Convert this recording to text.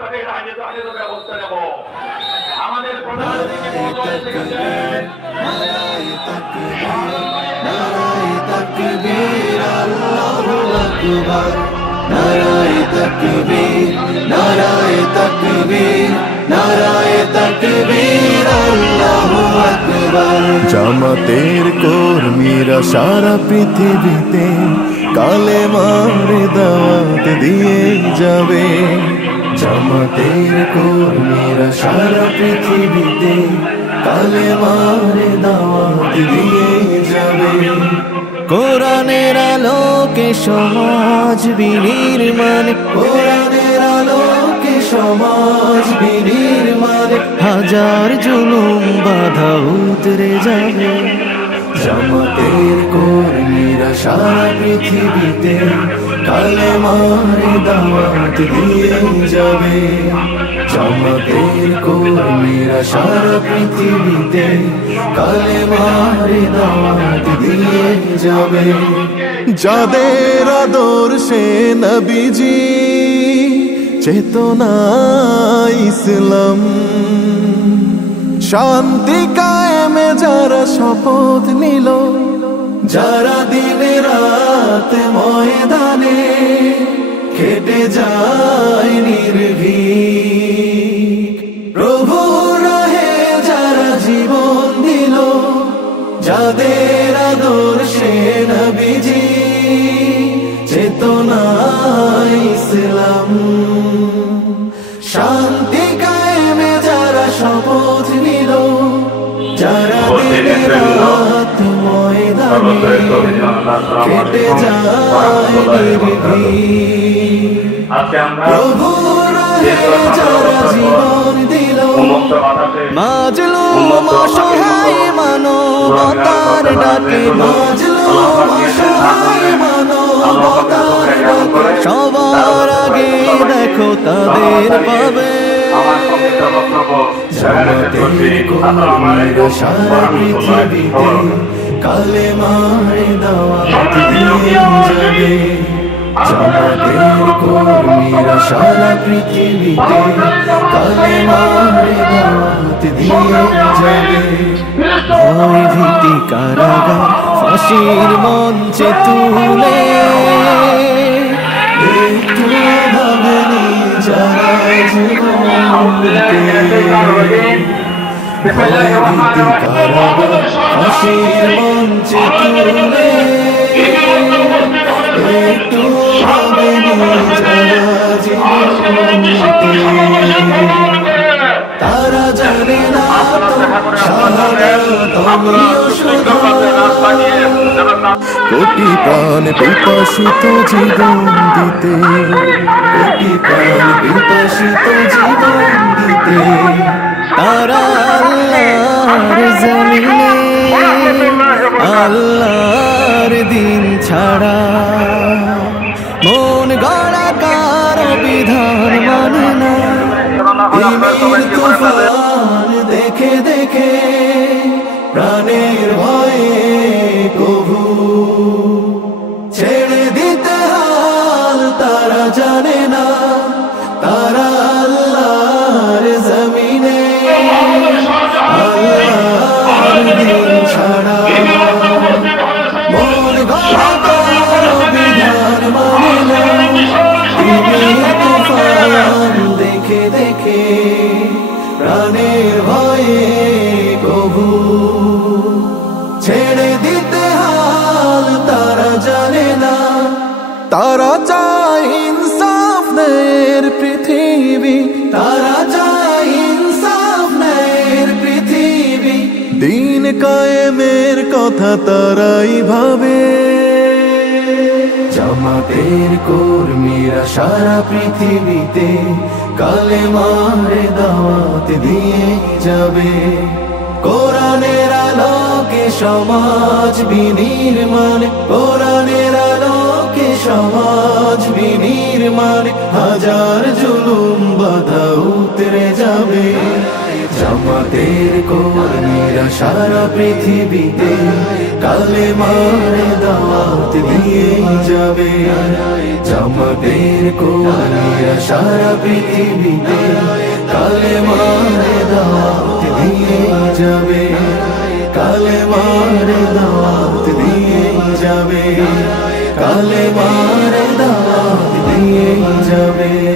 তাদের আইনের ব্যবস্থা নেব। আমাদের প্রধান অতিথি মহোদয় এসে গেছেন। নারায়ে তাকবীর আল্লাহু আকবার, নারায়ে তাকবীর, নারায়ে তাকবীর, নারায়ে তাকবীর আল্লাহু আকবার। জামাতের কর্মীরা সারা পৃথিবীতে কালেমার দাওয়াত দিয়ে যাবে। জামাতের কর্মীরা সারা পৃথিবীতে কালেমার দাওয়াত দিয়ে যাবে। কোরআনের আলোকে সমাজ বিনির্মাণ, কোরআনের আলোকে সমাজ বিনির্মাণ, হাজার জুলুম বাধা উতরে যাবে। জামাতের কর্মীরা সারা পৃথিবীতে কালেমার দাওয়াত দিয়ে যাবে। জামাতের কর্মীরা সারা পৃথিবীতে কালেমার দাওয়াত দিয়ে যাবে। যাদের আদর্শে নবীজি চেতনা ইসলাম, শান্তি কায়েমে যারা শপথ নিল, যারা দিনে রাত ময়দানে খেটে যায় নির্ভীক, প্রভু রাহে যারা জীবন দিল, যাদের আদর্শে নবীজি চেতনা ইসলাম, শান্তি কায়েমে যারা শপথ নিল, যারা দিনে রাত ময়দানে খেটে যায় নির্ভীক, প্রভু রাহে যারা জীবন দিল, মাজলুম অসহায় মানবতার ডাকে, মাজলুম অসহায় মানবতার ডাকে, সবার আগে দেখো তাদের পাবে। জামাতের কর্মীরা সারা পৃথিবীতে কালেমার দাওয়াত দিয়ে যাবে। জামাতের কর্মীরা সারা পৃথিবীতে কালেমার দাওয়াত দিয়ে যাবে। ভয় ভীতি কারাগার ফাঁসির মঞ্চে তুলে একটু ভাবেনি যারা জীবনকে। ভয় ভীতি কারাগার ফাঁসির মঞ্চে তুলে একটু ভাবেনি যারা জীবনকে। তারা জানে না শাহাদাত অমৃত সুধা, কোটি প্রাণ বিকশিত জীবন দিতে, কোটি প্রাণ বিকশিত জীবন দিতে। তারা আল্লাহর জমিনে আল্লাহর দিন ছাড়া মন গড়া কারো বিধান মানে না। তিমির তুফান দেখে দেখে প্রাণের ভয়ে কভু ছেড়ে দিতে হাল তারা জানে না। তারা আল্লাহর জমিনে আল্লাহর দিন ছাড়া মন গড়া কারো বিধান মানে না। তিমির তুফান দেখে দেখে প্রাণের ভয়ে কভু ছেড়ে দিতে হাল তারা জানে না। তারা চায় ইনসাফ ন্যায়ের পৃথিবী, তারা চায় ইনসাফ ন্যায়ের পৃথিবী। দিন কায়েমের কথা তারাই ভাবে। জামাতের কর্মীরা সারা পৃথিবীতে কালেমার দাওয়াত দিয়ে যাবে। কোরআনের আলোকে সমাজ বিনির্মাণ, কোরআনের আলোকে সমাজ বিনির্মাণ, হাজার জুলুম বাধা উতরে যাবে। জামাত জামাতের কর্মীরা সারা পৃথিবীতে কালেমার দাওয়াত দিয়ে যাবে। জামাতের কর্মীরা সারা পৃথিবীতে কালেমার দাওয়াত দিয়ে যাবে। কালেমার দাওয়াত দিয়ে যাবে। কালেমার দাওয়াত দিয়ে যাবে।